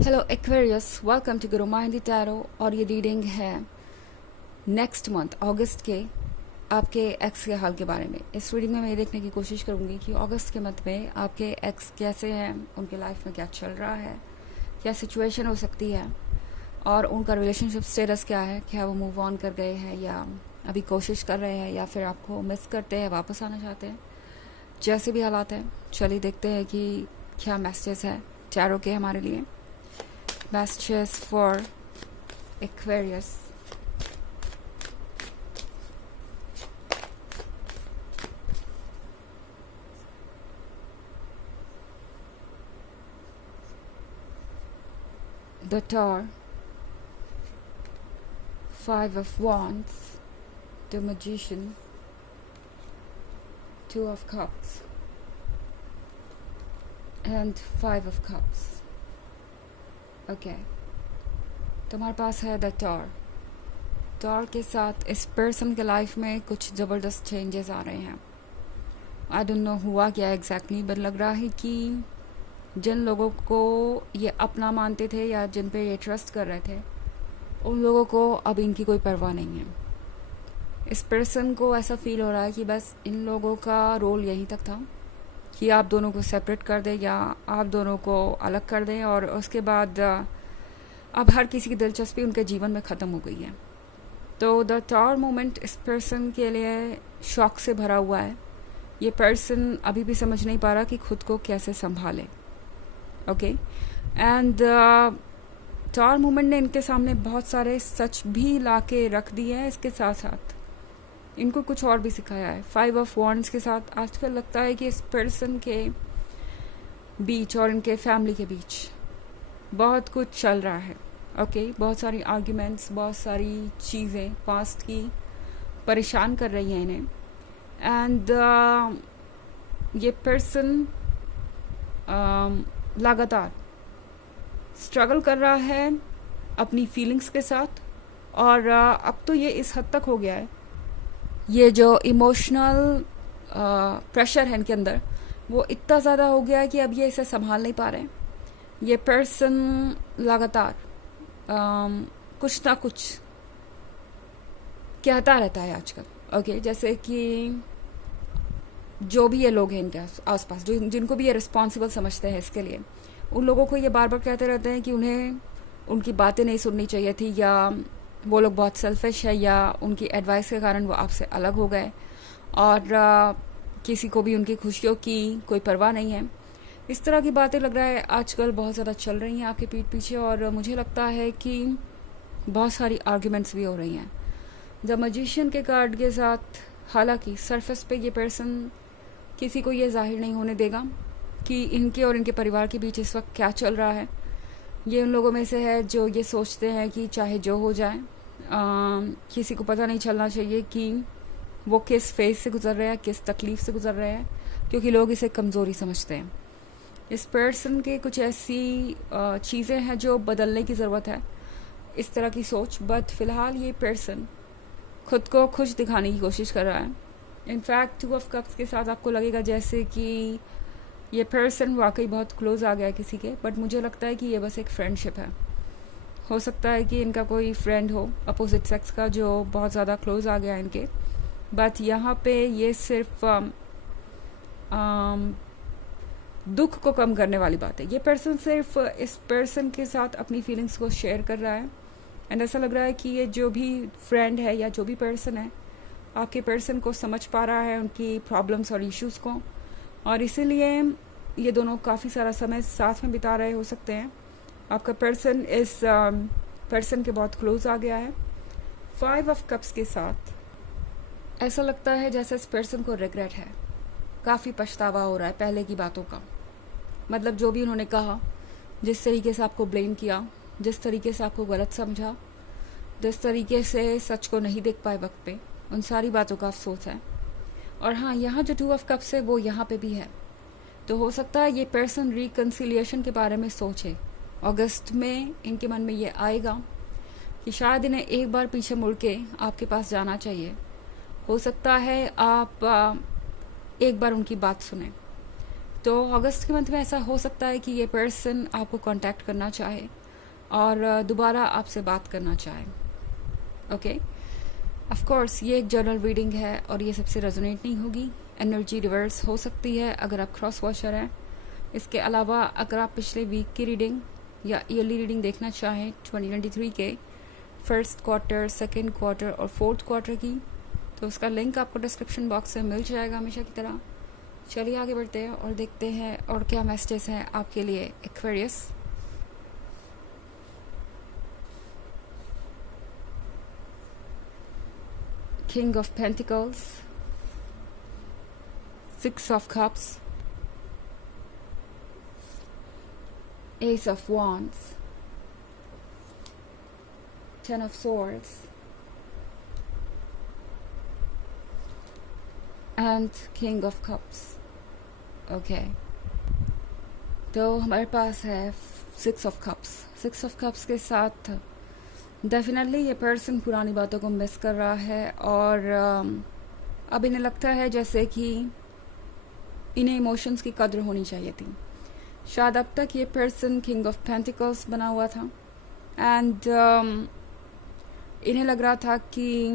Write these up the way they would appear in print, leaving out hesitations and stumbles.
Hello Aquarius, welcome to Guru माहिंदी tarot. और ये reading है नेक्स्ट मंथ अगस्त के आपके एक्स के हाल के बारे में। इस रीडिंग में मैं ये देखने की कोशिश करूंगी कि अगस्त के मंथ में आपके एक्स कैसे हैं, उनके लाइफ में क्या चल रहा है, क्या सिचुएशन हो सकती है और उनका रिलेशनशिप स्टेटस क्या है। क्या वो मूव ऑन कर गए हैं या अभी कोशिश कर रहे हैं या फिर आपको मिस करते हैं, वापस आना चाहते हैं। जैसे भी हालात हैं, चलिए देखते हैं कि क्या मैसेजेस है टैरो के हमारे लिए। Messages for Aquarius. The Tower, Five of Wands, the Magician, Two of Cups, and Five of Cups. Okay, तुम्हारे पास है द टॉर के साथ इस पर्सन के लाइफ में कुछ ज़बरदस्त चेंजेस आ रहे हैं। आई डोंट नो हुआ क्या एग्जैक्टली, बट लग रहा है कि जिन लोगों को ये अपना मानते थे या जिन पे ये ट्रस्ट कर रहे थे, उन लोगों को अब इनकी कोई परवाह नहीं है। इस पर्सन को ऐसा फील हो रहा है कि बस इन लोगों का रोल यहीं तक था कि आप दोनों को सेपरेट कर दें या आप दोनों को अलग कर दें, और उसके बाद अब हर किसी की दिलचस्पी उनके जीवन में ख़त्म हो गई है। तो द टॉवर मोमेंट इस पर्सन के लिए शॉक से भरा हुआ है। ये पर्सन अभी भी समझ नहीं पा रहा कि खुद को कैसे संभाले। ओके, एंड टॉवर मोमेंट ने इनके सामने बहुत सारे सच भी ला के रख दिए हैं। इसके साथ साथ इनको कुछ और भी सिखाया है। फाइव ऑफ वॉन्ड्स के साथ आजकल लगता है कि इस पर्सन के बीच और इनके फैमिली के बीच बहुत कुछ चल रहा है। ओके, बहुत सारी आर्ग्यूमेंट्स, बहुत सारी चीज़ें पास्ट की परेशान कर रही हैं इन्हें। एंड ये पर्सन लगातार स्ट्रगल कर रहा है अपनी फीलिंग्स के साथ, और अब तो ये इस हद तक हो गया है, ये जो इमोशनल प्रेशर है इनके अंदर वो इतना ज़्यादा हो गया है कि अब ये इसे संभाल नहीं पा रहे हैं। ये पर्सन लगातार कुछ ना कुछ कहता रहता है आजकल। ओके, जैसे कि जो भी ये लोग हैं इनके आसपास, जो जिनको भी ये रिस्पॉन्सिबल समझते हैं इसके लिए, उन लोगों को ये बार बार कहते रहते हैं कि उन्हें उनकी बातें नहीं सुननी चाहिए थी, या वो लोग बहुत सेल्फिश है, या उनकी एडवाइस के कारण वो आपसे अलग हो गए, और किसी को भी उनकी खुशियों की कोई परवाह नहीं है। इस तरह की बातें लग रहा है आजकल बहुत ज़्यादा चल रही हैं आपके पीठ पीछे, और मुझे लगता है कि बहुत सारी आर्ग्यूमेंट्स भी हो रही हैं द मैजिशियन के कार्ड के साथ। हालांकि सरफेस पे ये पर्सन किसी को ये जाहिर नहीं होने देगा कि इनके और इनके परिवार के बीच इस वक्त क्या चल रहा है। ये उन लोगों में से है जो ये सोचते हैं कि चाहे जो हो जाए, किसी को पता नहीं चलना चाहिए कि वो किस फेज से गुजर रहे हैं, किस तकलीफ से गुजर रहे हैं, क्योंकि लोग इसे कमज़ोरी समझते हैं। इस पर्सन के कुछ ऐसी चीज़ें हैं जो बदलने की ज़रूरत है, इस तरह की सोच। बट फ़िलहाल ये पर्सन खुद को खुश दिखाने की कोशिश कर रहा है। इनफैक्ट टू ऑफ कप्स के साथ आपको लगेगा जैसे कि ये पर्सन वाकई बहुत क्लोज आ गया है किसी के, बट मुझे लगता है कि ये बस एक फ्रेंडशिप है। हो सकता है कि इनका कोई फ्रेंड हो अपोजिट सेक्स का जो बहुत ज़्यादा क्लोज आ गया है इनके, बट यहाँ पे ये सिर्फ दुख को कम करने वाली बात है। ये पर्सन सिर्फ इस पर्सन के साथ अपनी फीलिंग्स को शेयर कर रहा है, एंड ऐसा लग रहा है कि ये जो भी फ्रेंड है या जो भी पर्सन है आपके पर्सन को समझ पा रहा है, उनकी प्रॉब्लम्स और इश्यूज़ को, और इसीलिए ये दोनों काफ़ी सारा समय साथ में बिता रहे हो सकते हैं। आपका पर्सन इस पर्सन के बहुत क्लोज आ गया है। फाइव ऑफ कप्स के साथ ऐसा लगता है जैसे इस पर्सन को रिग्रेट है, काफ़ी पछतावा हो रहा है पहले की बातों का। मतलब जो भी उन्होंने कहा, जिस तरीके से आपको ब्लेम किया, जिस तरीके से आपको गलत समझा, जिस तरीके से सच को नहीं देख पाए वक्त पे, उन सारी बातों का अफसोस है। और हाँ, यहाँ जो टू ऑफ कप्स है वो यहाँ पे भी है। तो हो सकता है ये पर्सन रिकन्सिलिएशन के बारे में सोचे। अगस्त में इनके मन में ये आएगा कि शायद इन्हें एक बार पीछे मुड़ के आपके पास जाना चाहिए। हो सकता है आप एक बार उनकी बात सुने। तो अगस्त के मंथ में ऐसा हो सकता है कि ये पर्सन आपको कांटेक्ट करना चाहे और दोबारा आपसे बात करना चाहे। ओके, ऑफ कोर्स ये एक जनरल रीडिंग है और ये सबसे रेजोनेट नहीं होगी। एनर्जी रिवर्स हो सकती है अगर आप क्रॉस वॉचर हैं। इसके अलावा अगर आप पिछले वीक की रीडिंग या ईयरली रीडिंग देखना चाहें 2023 के फर्स्ट क्वार्टर, सेकेंड क्वार्टर और फोर्थ क्वार्टर की, तो उसका लिंक आपको डिस्क्रिप्शन बॉक्स में मिल जाएगा हमेशा की तरह। चलिए आगे बढ़ते हैं और देखते हैं और क्या मैसेजेस हैं आपके लिए Aquarius. King of pentacles, 6 of cups, S of wands, 10 of swords and king of cups। Okay, तो हमारे पास है 6 ऑफ कप्स। 6 ऑफ कप्स के साथ डेफिनेटली ये पर्सन पुरानी बातों को मिस कर रहा है और अब इन्हें लगता है जैसे कि इन्हें इमोशंस की कद्र होनी चाहिए थी। शायद अब तक ये पर्सन किंग ऑफ पेंटिकल्स बना हुआ था एंड इन्हें लग रहा था कि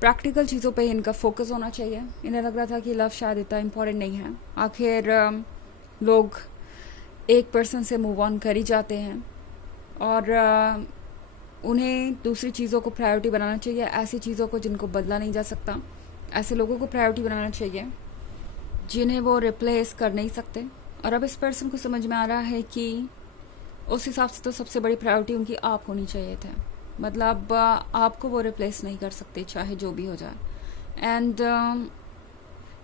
प्रैक्टिकल चीज़ों पे इनका फोकस होना चाहिए। इन्हें लग रहा था कि लव शायद इतना इम्पोर्टेंट नहीं है। आखिर लोग एक पर्सन से मूव ऑन कर ही जाते हैं और उन्हें दूसरी चीज़ों को प्रायोरिटी बनाना चाहिए, ऐसी चीज़ों को जिनको बदला नहीं जा सकता। ऐसे लोगों को प्रायोरिटी बनाना चाहिए जिन्हें वो रिप्लेस कर नहीं सकते। और अब इस पर्सन को समझ में आ रहा है कि उस हिसाब से तो सबसे बड़ी प्रायोरिटी उनकी आप होनी चाहिए थे। मतलब आपको वो रिप्लेस नहीं कर सकते चाहे जो भी हो जाए। एंड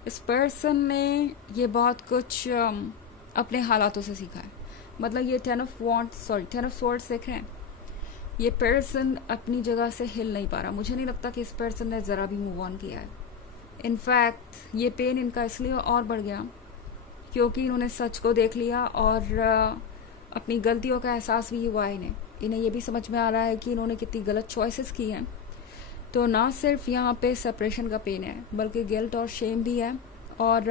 इस पर्सन ने ये बहुत कुछ अपने हालातों से सीखा है। मतलब ये 10 ऑफ swords देख रहे हैं, ये पर्सन अपनी जगह से हिल नहीं पा रहा। मुझे नहीं लगता कि इस पर्सन ने ज़रा भी मूव ऑन किया है। इनफैक्ट ये पेन इनका इसलिए और बढ़ गया क्योंकि इन्होंने सच को देख लिया और अपनी गलतियों का एहसास भी हुआ है इन्हें ये भी समझ में आ रहा है कि इन्होंने कितनी गलत चॉइसेस की हैं। तो ना सिर्फ यहाँ पे सेपरेशन का पेन है बल्कि गिल्ट और शेम भी है और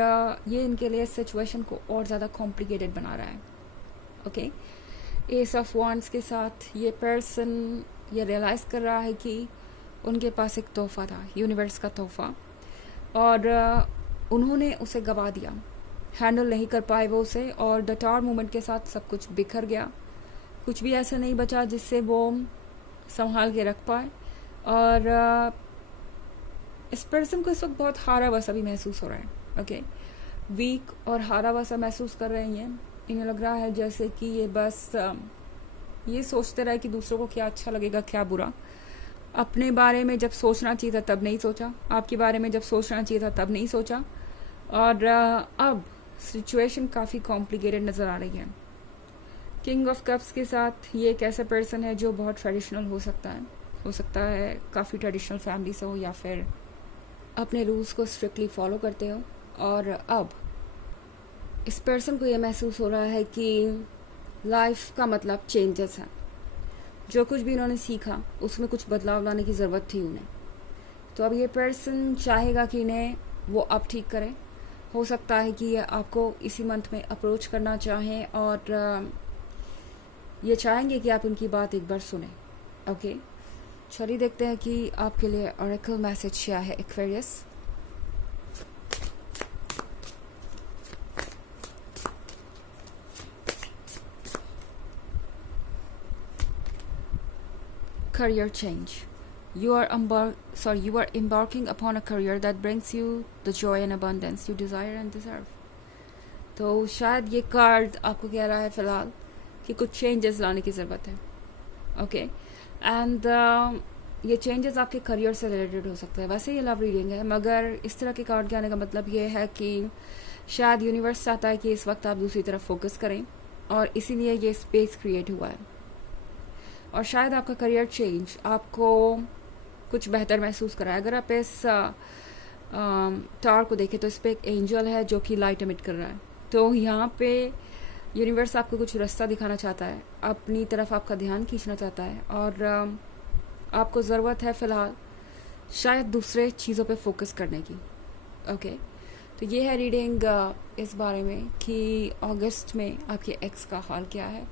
ये इनके लिए सिचुएशन को और ज़्यादा कॉम्प्लिकेटेड बना रहा है। ओके, एस ऑफ wands के साथ ये पर्सन ये रियलाइज़ कर रहा है कि उनके पास एक तोहफा था, यूनिवर्स का तोहफा, और उन्होंने उसे गवा दिया। हैंडल नहीं कर पाए वो उसे और द टावर मूवमेंट के साथ सब कुछ बिखर गया। कुछ भी ऐसा नहीं बचा जिससे वो संभाल के रख पाए। और इस पर्सन को इस वक्त बहुत हारा हुआ सा भी महसूस हो रहा है। ओके, वीक और हारा हुआ सा महसूस कर रहे हैं। इन्हें लग रहा है जैसे कि ये बस ये सोचते रहे कि दूसरों को क्या अच्छा लगेगा क्या बुरा। अपने बारे में जब सोचना चाहिए था तब नहीं सोचा, आपके बारे में जब सोचना चाहिए था तब नहीं सोचा। और अब सिचुएशन काफ़ी कॉम्प्लिकेटेड नज़र आ रही है। किंग ऑफ कप्स के साथ ये एक ऐसा पर्सन है जो बहुत ट्रेडिशनल हो सकता है काफ़ी ट्रेडिशनल फैमिली से हो या फिर अपने रूल्स को स्ट्रिक्टली फॉलो करते हो। और अब इस पर्सन को ये महसूस हो रहा है कि लाइफ का मतलब चेंजेस है। जो कुछ भी इन्होंने सीखा उसमें कुछ बदलाव लाने की ज़रूरत थी उन्हें। तो अब ये पर्सन चाहेगा कि इन्हें वो अब ठीक करें। हो सकता है कि ये आपको इसी मंथ में अप्रोच करना चाहें और ये चाहेंगे कि आप उनकी बात एक बार सुने। ओके, चलिए देखते हैं कि आपके लिए ऑरेकल मैसेज क्या है Aquarius. Career change. You are embarking upon a career that brings you the joy and abundance you desire and deserve. तो शायद ये कार्ड आपको कह रहा है फिलहाल कि कुछ चेंजेस लाने की ज़रूरत है। ओके, एंड ये चेंजेस आपके करियर से रिलेटेड हो सकते हैं। वैसे ये लव रीडिंग है मगर इस तरह के कार्ड के आने का मतलब ये है कि शायद यूनिवर्स चाहता है कि इस वक्त आप दूसरी तरफ फोकस करें और इसीलिए ये स्पेस क्रिएट हुआ है। और शायद आपका करियर चेंज आपको कुछ बेहतर महसूस कराए। अगर आप इस टावर को देखें तो इस पर एक एंजल है जो कि लाइट एमिट कर रहा है। तो यहाँ पे यूनिवर्स आपको कुछ रास्ता दिखाना चाहता है, अपनी तरफ आपका ध्यान खींचना चाहता है और आपको ज़रूरत है फ़िलहाल शायद दूसरे चीज़ों पे फोकस करने की। ओके, तो ये है रीडिंग इस बारे में कि अगस्त में आपके एक्स का हाल क्या है।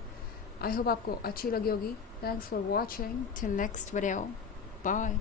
आई होप आपको अच्छी लगी होगी। Thanks for watching, till next video, bye.